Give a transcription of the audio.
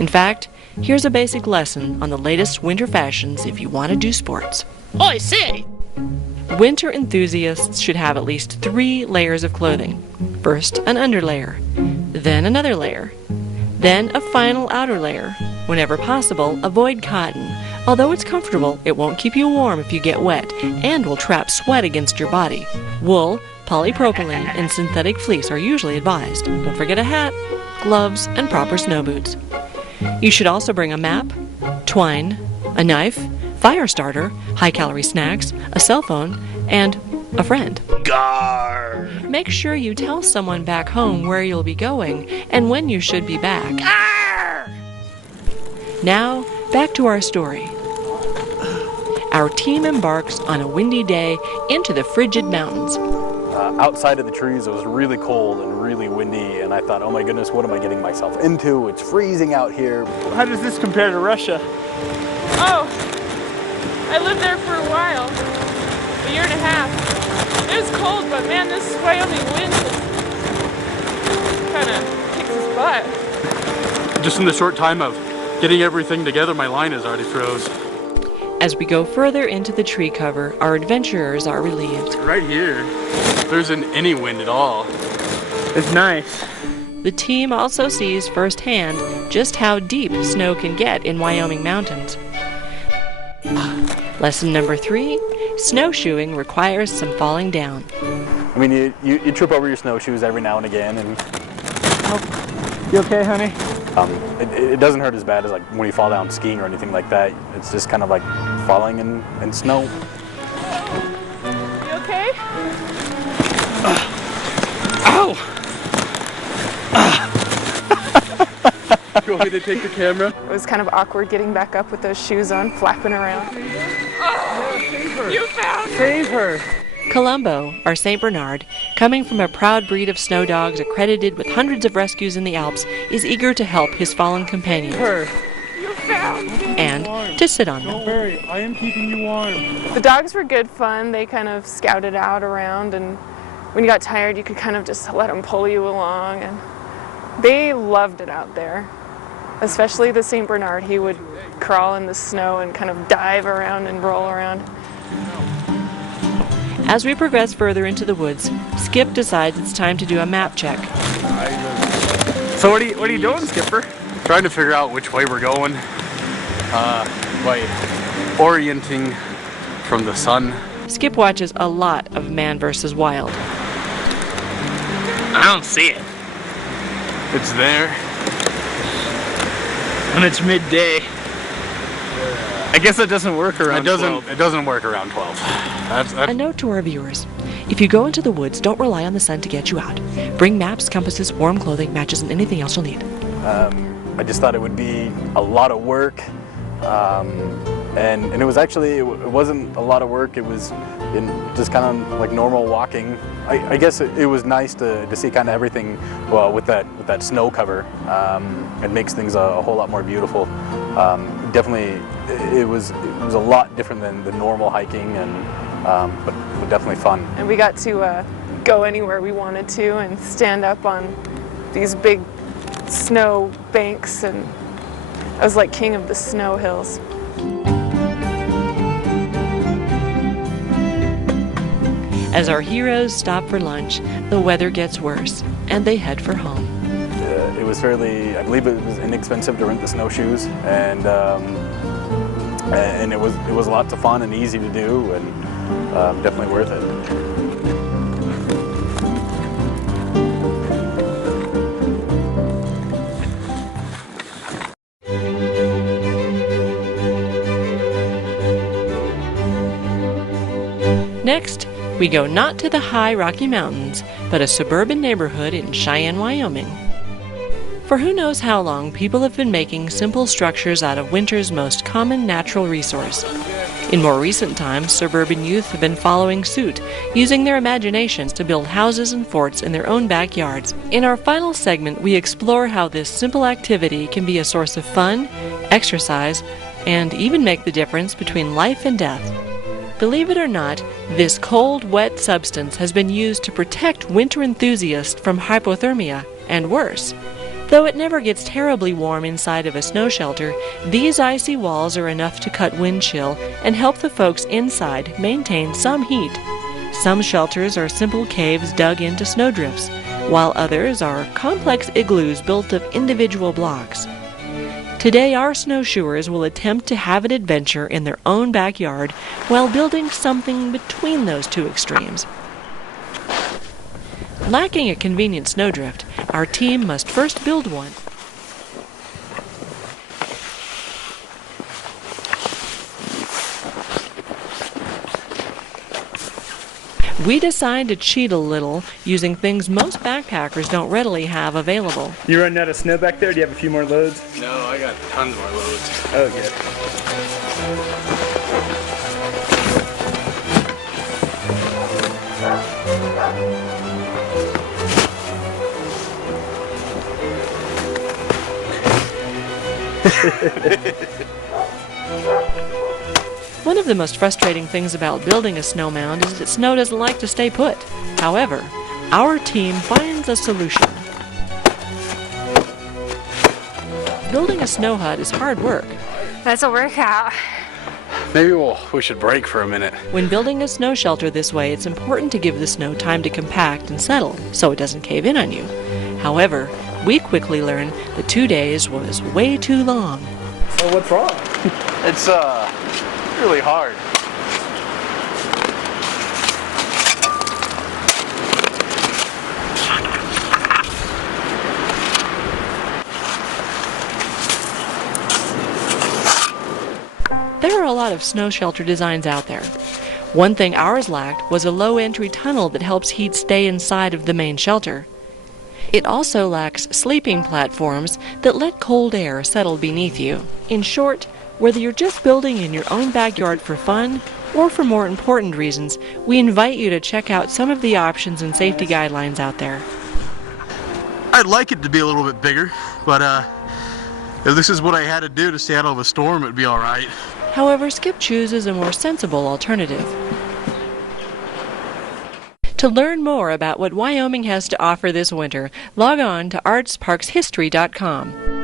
In fact, here's a basic lesson on the latest winter fashions if you want to do sports. Oi, say! Winter enthusiasts should have at least 3 layers of clothing. First, an underlayer, then another layer, then a final outer layer. Whenever possible, avoid cotton. Although it's comfortable, it won't keep you warm if you get wet and will trap sweat against your body. Wool, polypropylene, and synthetic fleece are usually advised. Don't forget a hat, gloves, and proper snow boots. You should also bring a map, twine, a knife, fire starter, high-calorie snacks, a cell phone, and a friend. Gar! Make sure you tell someone back home where you'll be going and when you should be back. Gar! Now, back to our story. Our team embarks on a windy day into the frigid mountains. Outside of the trees, it was really cold and really windy, and I thought, oh my goodness, what am I getting myself into? It's freezing out here. How does this compare to Russia? Oh, I lived there for a while, a year and a half. It was cold, but man, this Wyoming wind kind of kicks his butt. Just in the short time of getting everything together, my line is already froze. As we go further into the tree cover, our adventurers are relieved. Right here, there isn't any wind at all. It's nice. The team also sees firsthand just how deep snow can get in Wyoming mountains. Lesson number 3, snowshoeing requires some falling down. I mean, you trip over your snowshoes every now and again, and You okay, honey? it doesn't hurt as bad as like when you fall down skiing or anything like that. It's just kind of like falling in snow. You okay? Ow! You want me to take the camera? It was kind of awkward getting back up with those shoes on, flapping around. Oh, you found her! Save her! Columbo, our St. Bernard, coming from a proud breed of snow dogs accredited with hundreds of rescues in the Alps, is eager to help his fallen companions You found me! and to sit on them. Don't worry, I am keeping you warm. The dogs were good fun. They kind of scouted out around, and when you got tired, you could kind of just let them pull you along, and they loved it out there. Especially the St. Bernard. He would crawl in the snow and kind of dive around and roll around. As we progress further into the woods, Skip decides it's time to do a map check. So what are you doing, Skipper? Trying to figure out which way we're going. By orienting from the sun. Skip watches a lot of Man vs. Wild. I don't see it. It's there. And it's midday. I guess it doesn't work around 12. It doesn't work around 12. That's A note to our viewers. If you go into the woods, don't rely on the sun to get you out. Bring maps, compasses, warm clothing, matches, and anything else you'll need. I just thought it would be a lot of work, and it was actually, it wasn't a lot of work. It was just kind of like normal walking. I guess it was nice to see kind of everything, well, with that snow cover. It makes things a whole lot more beautiful. Definitely, it was a lot different than the normal hiking, but definitely fun. And we got to go anywhere we wanted to and stand up on these big snow banks, and I was like king of the snow hills. As our heroes stop for lunch, the weather gets worse, and they head for home. It was fairly, I believe it was inexpensive to rent the snowshoes, and it was lots of fun and easy to do, and definitely worth it. Next, we go not to the high Rocky Mountains, but a suburban neighborhood in Cheyenne, Wyoming. For who knows how long, people have been making simple structures out of winter's most common natural resource. In more recent times, suburban youth have been following suit, using their imaginations to build houses and forts in their own backyards. In our final segment, we explore how this simple activity can be a source of fun, exercise, and even make the difference between life and death. Believe it or not, this cold, wet substance has been used to protect winter enthusiasts from hypothermia, and worse. Though it never gets terribly warm inside of a snow shelter, these icy walls are enough to cut wind chill and help the folks inside maintain some heat. Some shelters are simple caves dug into snowdrifts, while others are complex igloos built of individual blocks. Today, our snowshoers will attempt to have an adventure in their own backyard while building something between those two extremes. Lacking a convenient snowdrift, our team must first build one. We decide to cheat a little using things most backpackers don't readily have available. You running out of snow back there? Do you have a few more loads? No, I got tons more loads. Oh, good. One of the most frustrating things about building a snow mound is that snow doesn't like to stay put. However, our team finds a solution. Building a snow hut is hard work. That's a workout. Maybe we should break for a minute. When building a snow shelter this way, it's important to give the snow time to compact and settle so it doesn't cave in on you. However, we quickly learn that 2 days was way too long. Well, what's wrong? It's really hard. There are a lot of snow shelter designs out there. One thing ours lacked was a low-entry tunnel that helps heat stay inside of the main shelter. It also lacks sleeping platforms that let cold air settle beneath you. In short, whether you're just building in your own backyard for fun or for more important reasons, we invite you to check out some of the options and safety guidelines out there. I'd like it to be a little bit bigger, but if this is what I had to do to stay out of a storm, it'd be all right. However, Skip chooses a more sensible alternative. To learn more about what Wyoming has to offer this winter, log on to artsparkshistory.com.